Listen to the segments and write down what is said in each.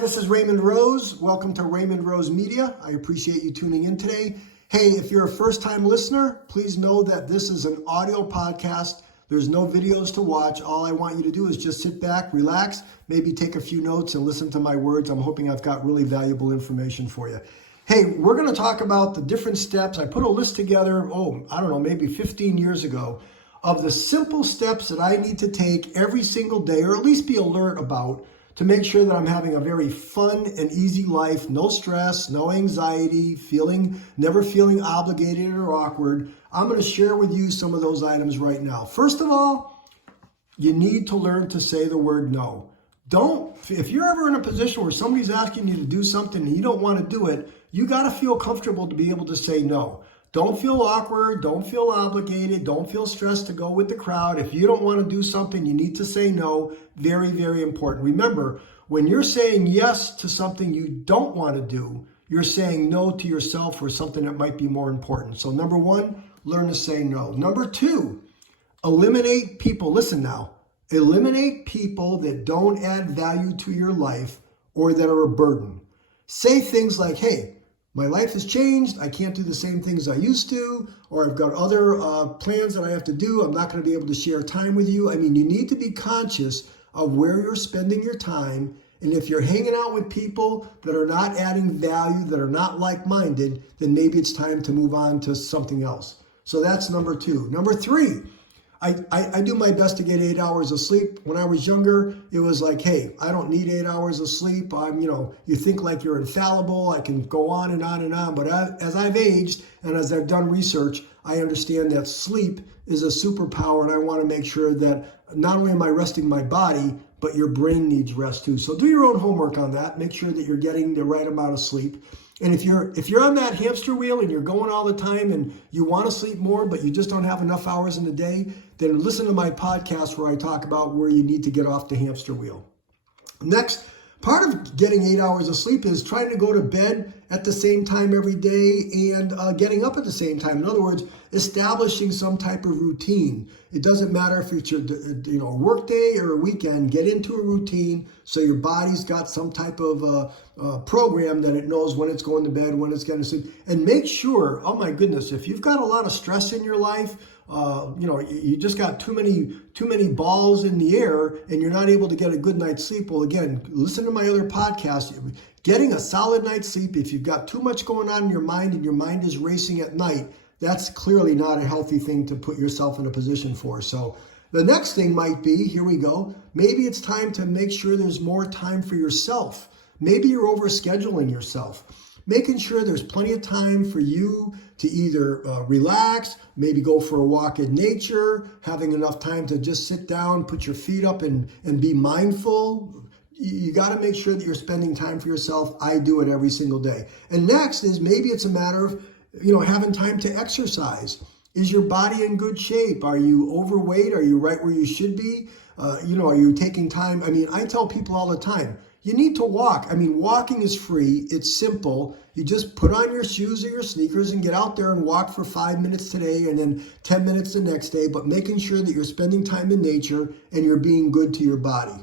This is Raymond Rose. Welcome to Raymond Rose Media. I appreciate you tuning in today. Hey, if you're a first-time listener, please know that this is an audio podcast. There's no videos to watch. All I want you to do is just sit back, relax, maybe take a few notes and listen to my words. I'm hoping I've got really valuable information for you. Hey, we're going to talk about the different steps. I put a list together, maybe 15 years ago, of the simple steps that I need to take every single day, or at least be alert about, to make sure that I'm having a very fun and easy life, no stress, no anxiety, never feeling obligated or awkward. I'm going to share with you some of those items right now. First of all, you need to learn to say the word no. If you're ever in a position where somebody's asking you to do something and you don't want to do it, you got to feel comfortable to be able to say no. Don't feel awkward, don't feel obligated, don't feel stressed to go with the crowd. If you don't want to do something, you need to say no. Very, very important. Remember, when you're saying yes to something you don't want to do, you're saying no to yourself or something that might be more important. So number one, learn to say no. Number two, eliminate people. Listen now, eliminate people that don't add value to your life or that are a burden. Say things like, hey, my life has changed. I can't do the same things I used to, or I've got other plans that I have to do. I'm not going to be able to share time with you. I mean, you need to be conscious of where you're spending your time. And if you're hanging out with people that are not adding value, that are not like-minded, then maybe it's time to move on to something else. So that's number two. Number three, I do my best to get 8 hours of sleep. When I was younger, it was like, hey, I don't need 8 hours of sleep. You think like you're infallible. I can go on and on and on. But as I've aged and as I've done research, I understand that sleep is a superpower. And I want to make sure that not only am I resting my body, but your brain needs rest too. So do your own homework on that. Make sure that you're getting the right amount of sleep. And if you're on that hamster wheel and you're going all the time and you want to sleep more, but you just don't have enough hours in the day, then listen to my podcast where I talk about where you need to get off the hamster wheel. Next, part of getting 8 hours of sleep is trying to go to bed at the same time every day and getting up at the same time. In other words, establishing some type of routine. It doesn't matter if it's a work day or a weekend. Get into a routine so your body's got some type of program that it knows when it's going to bed, when it's going to sleep. And make sure, oh my goodness, if you've got a lot of stress in your life, you just got too many balls in the air and you're not able to get a good night's sleep. Well, again, listen to my other podcast. Getting a solid night's sleep, if you've got too much going on in your mind and your mind is racing at night, that's clearly not a healthy thing to put yourself in a position for. So the next thing might be, here we go, maybe it's time to make sure there's more time for yourself. Maybe you're overscheduling yourself. Making sure there's plenty of time for you to either relax, maybe go for a walk in nature, having enough time to just sit down, put your feet up and be mindful. You got to make sure that you're spending time for yourself. I do it every single day. And next is maybe it's a matter of, having time to exercise. Is your body in good shape? Are you overweight? Are you right where you should be? Are you taking time? I tell people all the time, you need to walk. Walking is free. It's simple. You just put on your shoes or your sneakers and get out there and walk for 5 minutes today and then 10 minutes the next day, but making sure that you're spending time in nature and you're being good to your body.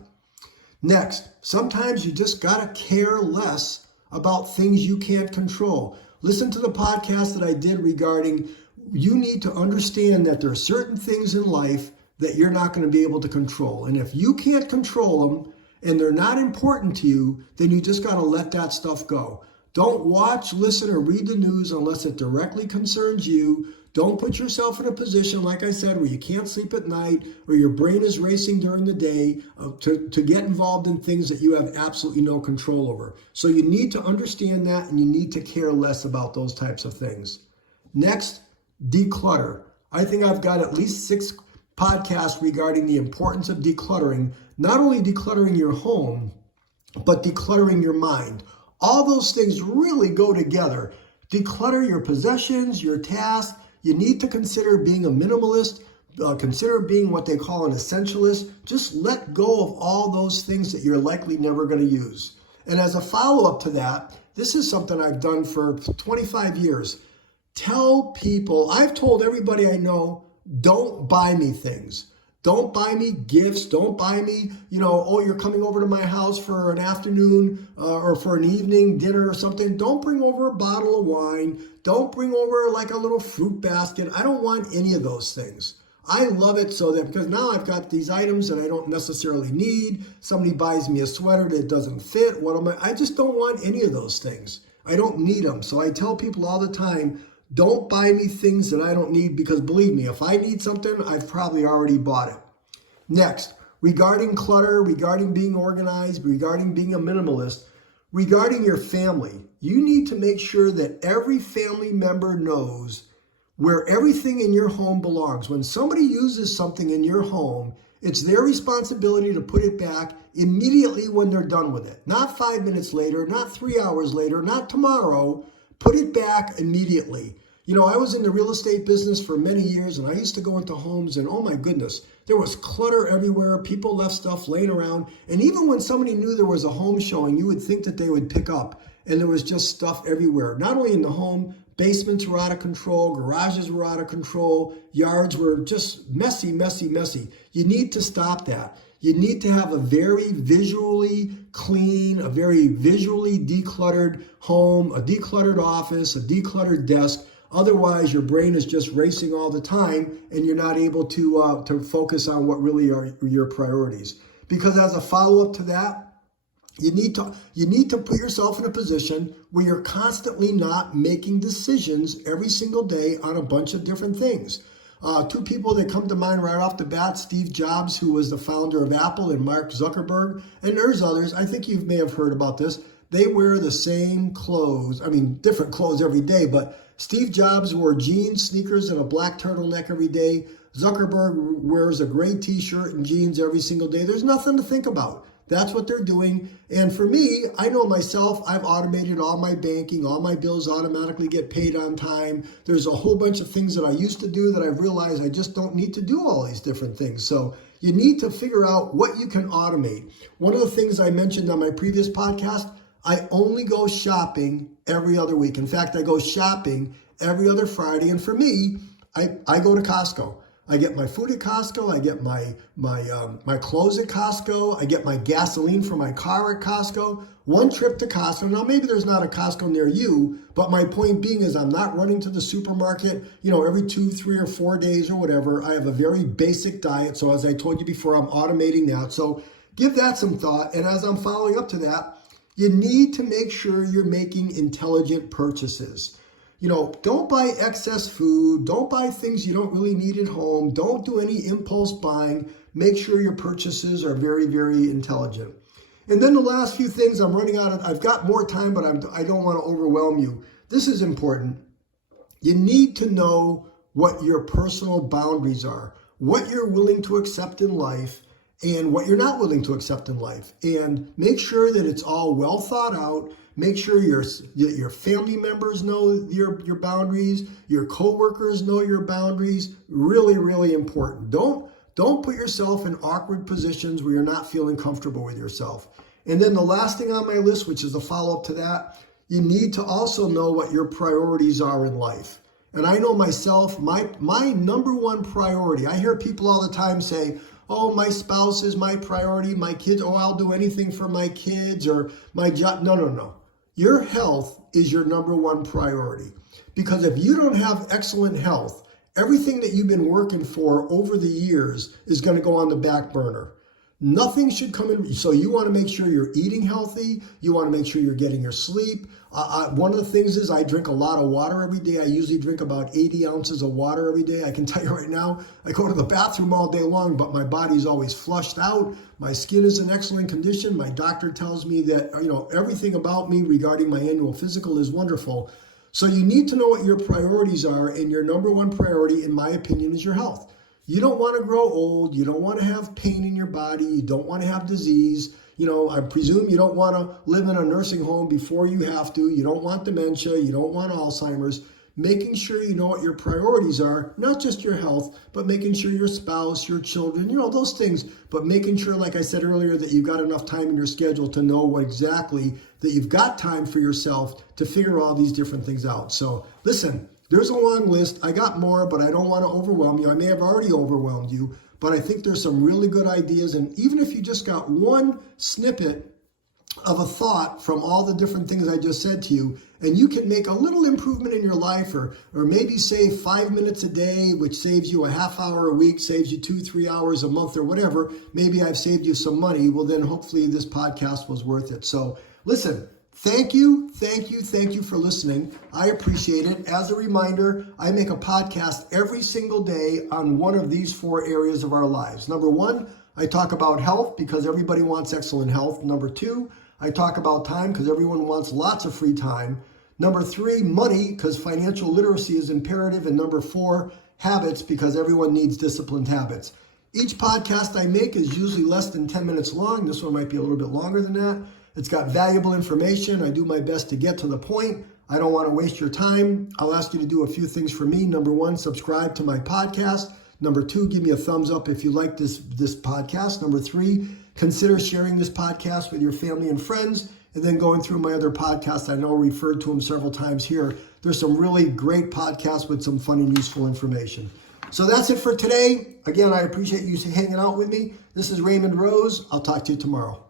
Next, sometimes you just got to care less about things you can't control. Listen to the podcast that I did regarding you need to understand that there are certain things in life that you're not going to be able to control. And if you can't control them and they're not important to you, then you just got to let that stuff go. Don't watch, listen, or read the news unless it directly concerns you. Don't put yourself in a position, like I said, where you can't sleep at night or your brain is racing during the day to get involved in things that you have absolutely no control over. So you need to understand that and you need to care less about those types of things. Next, declutter. I think I've got at least 6 podcasts regarding the importance of decluttering, not only decluttering your home, but decluttering your mind. All those things really go together. Declutter your possessions, your tasks. You need to consider being a minimalist, consider being what they call an essentialist. Just let go of all those things that you're likely never going to use. And as a follow-up to that, this is something I've done for 25 years. Tell people, I've told everybody I know, don't buy me things. Don't buy me gifts. Don't buy me, oh, you're coming over to my house for an afternoon or for an evening dinner or something. Don't bring over a bottle of wine. Don't bring over like a little fruit basket. I don't want any of those things. I love it so that because now I've got these items that I don't necessarily need. Somebody buys me a sweater that doesn't fit. I just don't want any of those things. I don't need them. So I tell people all the time, don't buy me things that I don't need, because believe me, if I need something, I've probably already bought it. Next, regarding clutter, regarding being organized, regarding being a minimalist, regarding your family, you need to make sure that every family member knows where everything in your home belongs. When somebody uses something in your home, it's their responsibility to put it back immediately when they're done with it. Not 5 minutes later, not 3 hours later, not tomorrow. Put it back immediately. I was in the real estate business for many years, and I used to go into homes, and oh my goodness, there was clutter everywhere. People left stuff laying around. And even when somebody knew there was a home showing, you would think that they would pick up. And there was just stuff everywhere. Not only in the home, basements were out of control, garages were out of control, yards were just messy, messy, messy. You need to stop that. You need to have a very visually clean, a very visually decluttered home, a decluttered office, a decluttered desk. Otherwise, your brain is just racing all the time, and you're not able to focus on what really are your priorities. Because as a follow-up to that, you need to put yourself in a position where you're constantly not making decisions every single day on a bunch of different things. Two people that come to mind right off the bat, Steve Jobs, who was the founder of Apple, and Mark Zuckerberg, and there's others. I think you may have heard about this. They wear the same clothes, different clothes every day, but Steve Jobs wore jeans, sneakers, and a black turtleneck every day. Zuckerberg wears a gray t-shirt and jeans every single day. There's nothing to think about. That's what they're doing. And for me, I know myself, I've automated all my banking. All my bills automatically get paid on time. There's a whole bunch of things that I used to do that I've realized I just don't need to do all these different things. So you need to figure out what you can automate. One of the things I mentioned on my previous podcast, I only go shopping every other week. In fact, I go shopping every other Friday. And for me, I go to Costco. I get my food at Costco. I get my clothes at Costco. I get my gasoline for my car at Costco. One trip to Costco. Now, maybe there's not a Costco near you, but my point being is I'm not running to the supermarket, every 2, 3, or 4 days or whatever. I have a very basic diet. So as I told you before, I'm automating that. So give that some thought. And as I'm following up to that, you need to make sure you're making intelligent purchases. Don't buy excess food. Don't buy things you don't really need at home. Don't do any impulse buying. Make sure your purchases are very, very intelligent. And then the last few things, I'm running out of, I've got more time, but I don't want to overwhelm you. This is important. You need to know what your personal boundaries are, what you're willing to accept in life, and what you're not willing to accept in life. And make sure that it's all well thought out. Make sure your family members know your boundaries, your coworkers know your boundaries. Really, really important. Don't put yourself in awkward positions where you're not feeling comfortable with yourself. And then the last thing on my list, which is a follow-up to that, you need to also know what your priorities are in life. And I know myself, my number one priority, I hear people all the time say, oh, my spouse is my priority, my kids, oh, I'll do anything for my kids or my job. No. Your health is your number one priority. Because if you don't have excellent health, everything that you've been working for over the years is going to go on the back burner. Nothing should come in. So you want to make sure you're eating healthy. You want to make sure you're getting your sleep. One of the things is I drink a lot of water every day. I usually drink about 80 ounces of water every day. I can tell you right now, I go to the bathroom all day long, but my body's always flushed out. My skin is in excellent condition. My doctor tells me that, everything about me regarding my annual physical is wonderful. So you need to know what your priorities are, and your number one priority, in my opinion, is your health. You don't want to grow old. You don't want to have pain in your body. You don't want to have disease. I presume you don't want to live in a nursing home before you have to. You don't want dementia. You don't want Alzheimer's. Making sure you know what your priorities are, not just your health, but making sure your spouse, your children, those things, but making sure, like I said earlier, that you've got enough time in your schedule to know what exactly that you've got time for yourself to figure all these different things out. So listen, there's a long list. I got more, but I don't want to overwhelm you. I may have already overwhelmed you, but I think there's some really good ideas. And even if you just got one snippet of a thought from all the different things I just said to you, and you can make a little improvement in your life, or maybe save 5 minutes a day, which saves you a half hour a week, saves you 2-3 hours a month or whatever. Maybe I've saved you some money. Well, then hopefully this podcast was worth it. So listen, thank you for listening. I appreciate it. As a reminder, I make a podcast every single day on one of these 4 areas of our lives. Number 1, I talk about health because everybody wants excellent health. Number 2, I talk about time because everyone wants lots of free time. Number 3, money, because financial literacy is imperative. And number 4, habits, because everyone needs disciplined habits. Each podcast I make is usually less than 10 minutes long. This one might be a little bit longer than that. It's got valuable information. I do my best to get to the point. I don't want to waste your time. I'll ask you to do a few things for me. Number 1, subscribe to my podcast. Number 2, give me a thumbs up if you like this podcast. Number 3, consider sharing this podcast with your family and friends. And then going through my other podcasts, I know I referred to them several times here. There's some really great podcasts with some fun and useful information. So that's it for today. Again, I appreciate you hanging out with me. This is Raymond Rose. I'll talk to you tomorrow.